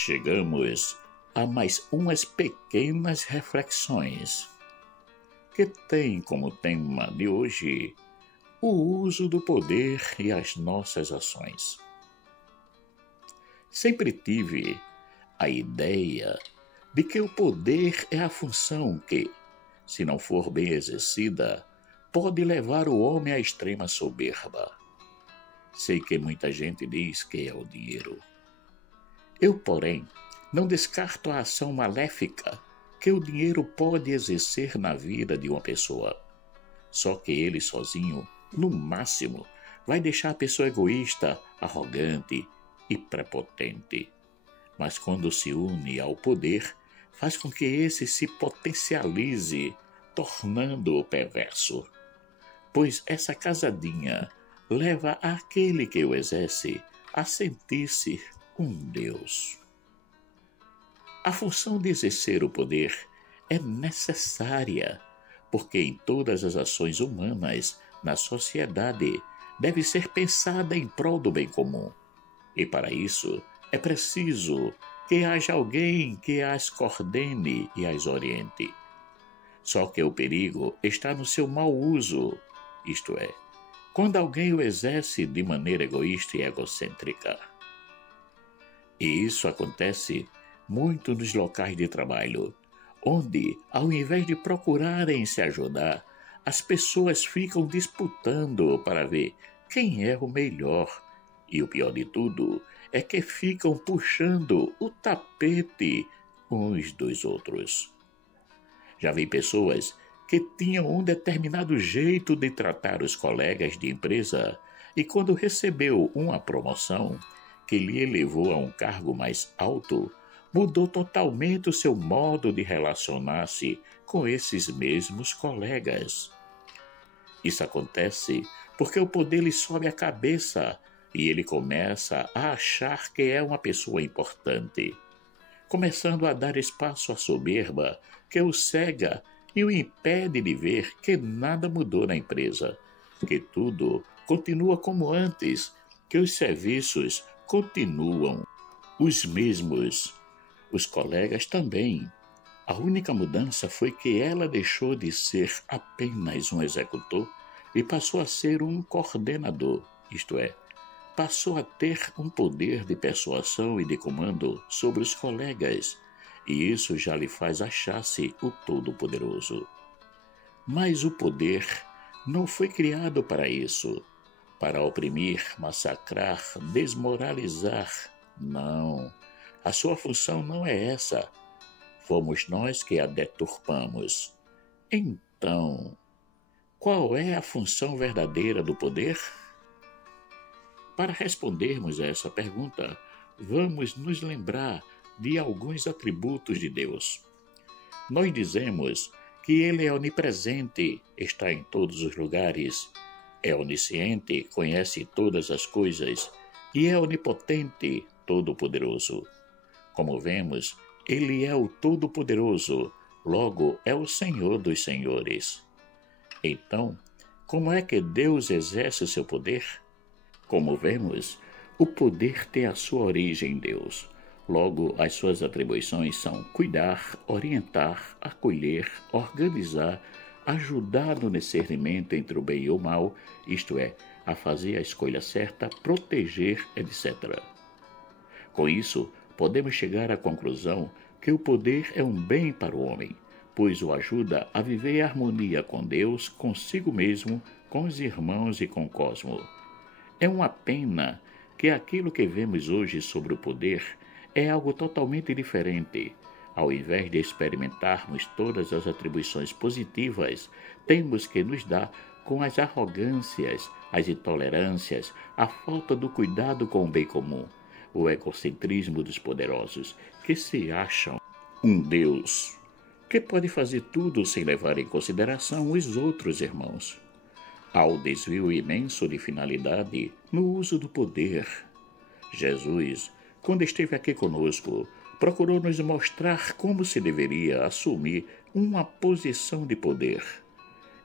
chegamos a mais umas pequenas reflexões que tem como tema de hoje o uso do poder e as nossas ações. Sempre tive a ideia de que o poder é a função que, se não for bem exercida, pode levar o homem à extrema soberba. Sei que muita gente diz que é o dinheiro. Eu, porém, não descarto a ação maléfica que o dinheiro pode exercer na vida de uma pessoa. Só que ele sozinho, no máximo, vai deixar a pessoa egoísta, arrogante e prepotente. Mas quando se une ao poder, faz com que esse se potencialize, tornando-o perverso. Pois essa casadinha leva aquele que o exerce a sentir-se um Deus. A função de exercer o poder é necessária, porque em todas as ações humanas na sociedade deve ser pensada em prol do bem comum. E para isso é preciso que haja alguém que as coordene e as oriente. Só que o perigo está no seu mau uso, isto é, quando alguém o exerce de maneira egoísta e egocêntrica. E isso acontece muito nos locais de trabalho, onde, ao invés de procurarem se ajudar, as pessoas ficam disputando para ver quem é o melhor. E o pior de tudo é que ficam puxando o tapete uns dos outros. Já vi pessoas que tinham um determinado jeito de tratar os colegas de empresa e quando recebeu uma promoção que lhe elevou a um cargo mais alto, mudou totalmente o seu modo de relacionar-se com esses mesmos colegas. Isso acontece porque o poder lhe sobe a cabeça e ele começa a achar que é uma pessoa importante, começando a dar espaço à soberba que o cega e o impede de ver que nada mudou na empresa, que tudo continua como antes, que os serviços continuam os mesmos. Os colegas também. A única mudança foi que ela deixou de ser apenas um executor e passou a ser um coordenador, isto é, passou a ter um poder de persuasão e de comando sobre os colegas, e isso já lhe faz achar-se o Todo-Poderoso. Mas o poder não foi criado para isso, para oprimir, massacrar, desmoralizar. Não. A sua função não é essa. Fomos nós que a deturpamos. Então, qual é a função verdadeira do poder? Para respondermos a essa pergunta, vamos nos lembrar de alguns atributos de Deus. Nós dizemos que Ele é onipresente, está em todos os lugares, é onisciente, conhece todas as coisas e é onipotente, todo-poderoso. Como vemos, Ele é o Todo-Poderoso, logo é o Senhor dos Senhores. Então, como é que Deus exerce o seu poder? Como vemos, o poder tem a sua origem em Deus. Logo, as suas atribuições são cuidar, orientar, acolher, organizar, ajudar no discernimento entre o bem e o mal, isto é, a fazer a escolha certa, proteger, etc. Com isso, podemos chegar à conclusão que o poder é um bem para o homem, pois o ajuda a viver em harmonia com Deus, consigo mesmo, com os irmãos e com o cosmos. É uma pena que aquilo que vemos hoje sobre o poder é algo totalmente diferente. Ao invés de experimentarmos todas as atribuições positivas, temos que nos dar com as arrogâncias, as intolerâncias, a falta do cuidado com o bem comum, o egocentrismo dos poderosos, que se acham um Deus, que pode fazer tudo sem levar em consideração os outros irmãos. Há o desvio imenso de finalidade no uso do poder. Jesus, quando esteve aqui conosco, procurou nos mostrar como se deveria assumir uma posição de poder.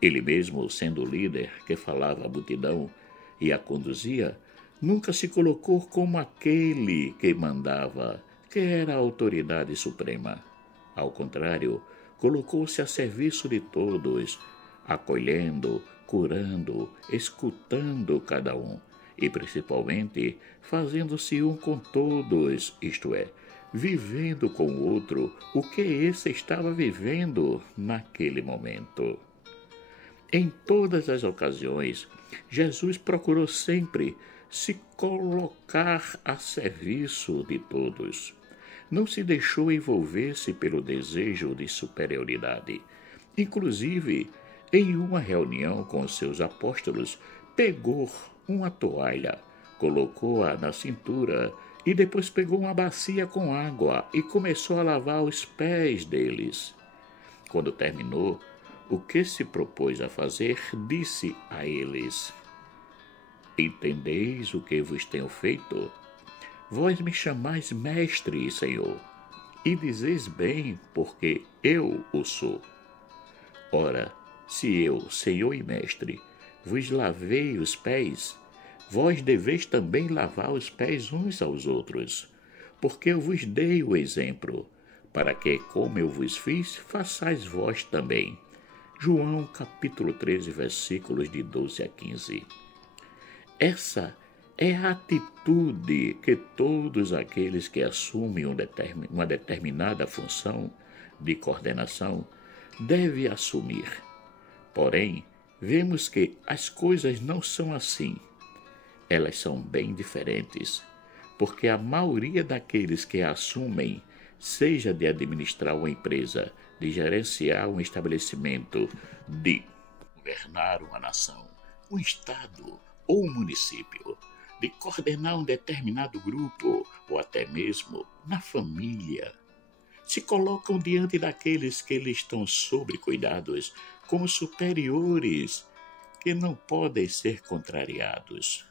Ele mesmo, sendo o líder que falava à multidão e a conduzia, nunca se colocou como aquele que mandava, porque era a autoridade suprema. Ao contrário, colocou-se a serviço de todos, acolhendo, curando, escutando cada um e, principalmente, fazendo-se um com todos, isto é, vivendo com o outro o que esse estava vivendo naquele momento. Em todas as ocasiões, Jesus procurou sempre se colocar a serviço de todos. Não se deixou envolver-se pelo desejo de superioridade. Inclusive, em uma reunião com os seus apóstolos, pegou uma toalha, colocou-a na cintura e depois pegou uma bacia com água e começou a lavar os pés deles. Quando terminou, o que se propôs a fazer, disse a eles: Entendeis o que vos tenho feito? Vós me chamais mestre, Senhor, e dizeis bem, porque eu o sou. Ora, se eu, Senhor e mestre, vos lavei os pés, vós deveis também lavar os pés uns aos outros, porque eu vos dei o exemplo, para que, como eu vos fiz, façais vós também. João capítulo 13, versículos de 12 a 15. Essa é a atitude que todos aqueles que assumem uma determinada função de coordenação devem assumir. Porém, vemos que as coisas não são assim. Elas são bem diferentes, porque a maioria daqueles que assumem, seja de administrar uma empresa, de gerenciar um estabelecimento, de governar uma nação, um estado ou um município, de coordenar um determinado grupo ou até mesmo na família, se colocam diante daqueles que lhes estão sob cuidados como superiores que não podem ser contrariados.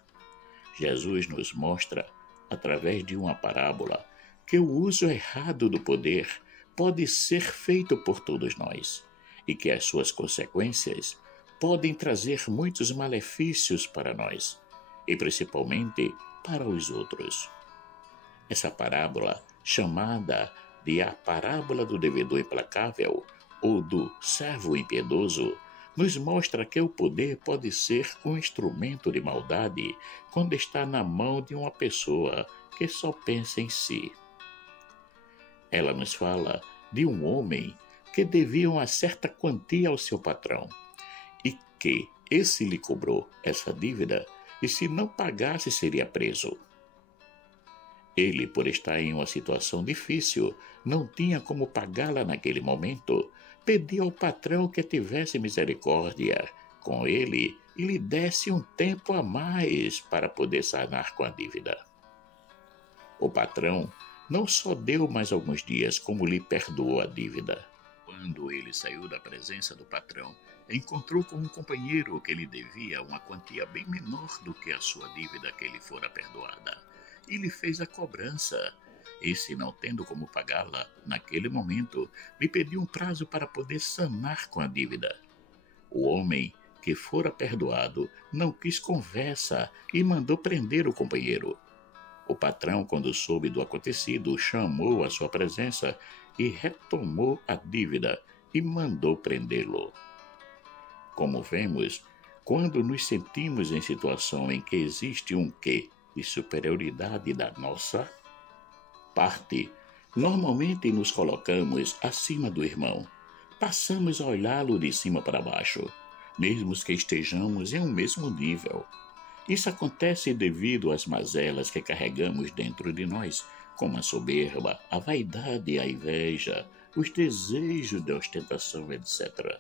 Jesus nos mostra, através de uma parábola, que o uso errado do poder pode ser feito por todos nós e que as suas consequências podem trazer muitos malefícios para nós e principalmente para os outros. Essa parábola, chamada de a parábola do devedor implacável ou do servo impiedoso, nos mostra que o poder pode ser um instrumento de maldade quando está na mão de uma pessoa que só pensa em si. Ela nos fala de um homem que devia uma certa quantia ao seu patrão e que esse lhe cobrou essa dívida e se não pagasse seria preso. Ele, por estar em uma situação difícil, não tinha como pagá-la naquele momento, pediu ao patrão que tivesse misericórdia com ele e lhe desse um tempo a mais para poder sanar com a dívida. O patrão não só deu mais alguns dias, como lhe perdoou a dívida. Quando ele saiu da presença do patrão, encontrou com um companheiro que lhe devia uma quantia bem menor do que a sua dívida que lhe fora perdoada, e lhe fez a cobrança. Esse, não tendo como pagá-la naquele momento, lhe pediu um prazo para poder sanar com a dívida. O homem que fora perdoado não quis conversa e mandou prender o companheiro. O patrão, quando soube do acontecido, chamou à sua presença e retomou a dívida e mandou prendê-lo. Como vemos, quando nos sentimos em situação em que existe um quê de superioridade da nossa parte, normalmente nos colocamos acima do irmão. Passamos a olhá-lo de cima para baixo, mesmo que estejamos em um mesmo nível. Isso acontece devido às mazelas que carregamos dentro de nós, como a soberba, a vaidade, a inveja, os desejos de ostentação, etc.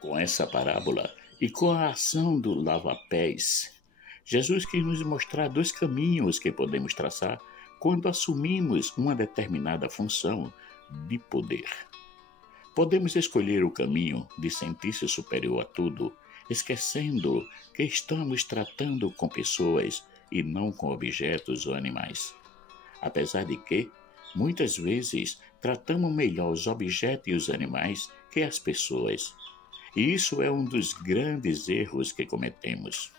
Com essa parábola e com a ação do lava-pés, Jesus quis nos mostrar dois caminhos que podemos traçar quando assumimos uma determinada função de poder. Podemos escolher o caminho de sentir-se superior a tudo, esquecendo que estamos tratando com pessoas e não com objetos ou animais. Apesar de que, muitas vezes, tratamos melhor os objetos e os animais que as pessoas. E isso é um dos grandes erros que cometemos.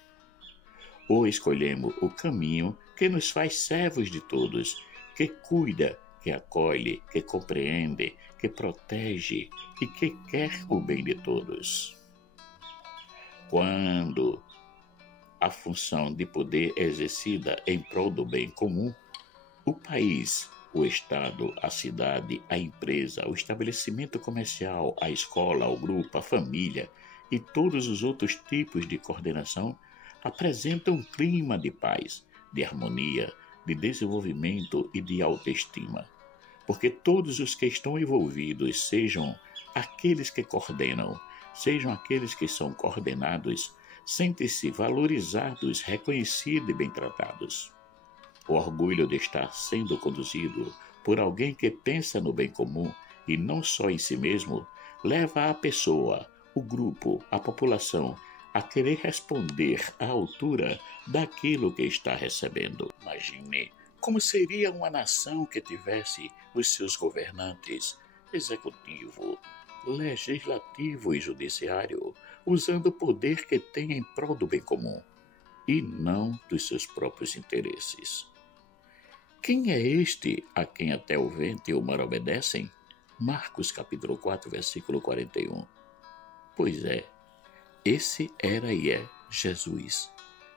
Ou escolhemos o caminho que nos faz servos de todos, que cuida que acolhe, que compreende, que protege e que quer o bem de todos. Quando a função de poder é exercida em prol do bem comum, o país, o Estado, a cidade, a empresa, o estabelecimento comercial, a escola, o grupo, a família e todos os outros tipos de coordenação apresentam um clima de paz, de harmonia, de desenvolvimento e de autoestima. Porque todos os que estão envolvidos, sejam aqueles que coordenam, sejam aqueles que são coordenados, sentem-se valorizados, reconhecidos e bem tratados. O orgulho de estar sendo conduzido por alguém que pensa no bem comum e não só em si mesmo, leva a pessoa, o grupo, a população a querer responder à altura daquilo que está recebendo. Imagine como seria uma nação que tivesse os seus governantes, executivo, legislativo e judiciário, usando o poder que tem em prol do bem comum e não dos seus próprios interesses. Quem é este a quem até o vento e o mar obedecem? Marcos capítulo 4, versículo 41. Pois é, esse era e é Jesus,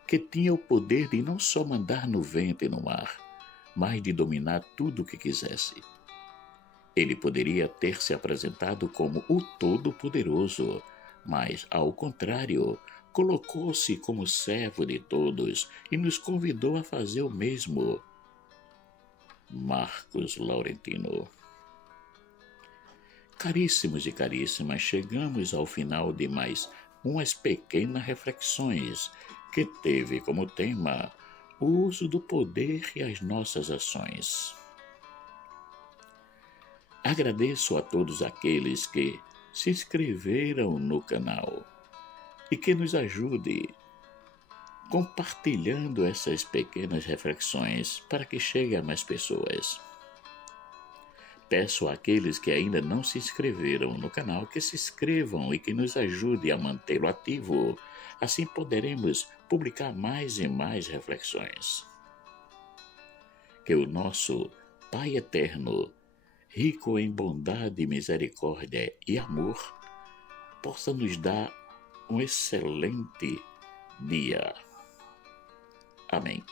que tinha o poder de não só mandar no vento e no mar, mas de dominar tudo o que quisesse. Ele poderia ter se apresentado como o Todo-Poderoso, mas, ao contrário, colocou-se como servo de todos e nos convidou a fazer o mesmo. Marcos Laurentino. Caríssimos e caríssimas, chegamos ao final de mais umas pequenas reflexões que teve como tema o uso do poder e as nossas ações. Agradeço a todos aqueles que se inscreveram no canal e que nos ajude compartilhando essas pequenas reflexões para que chegue a mais pessoas. Peço àqueles que ainda não se inscreveram no canal que se inscrevam e que nos ajudem a mantê-lo ativo. Assim poderemos publicar mais e mais reflexões. Que o nosso Pai Eterno, rico em bondade, misericórdia e amor, possa nos dar um excelente dia. Amém.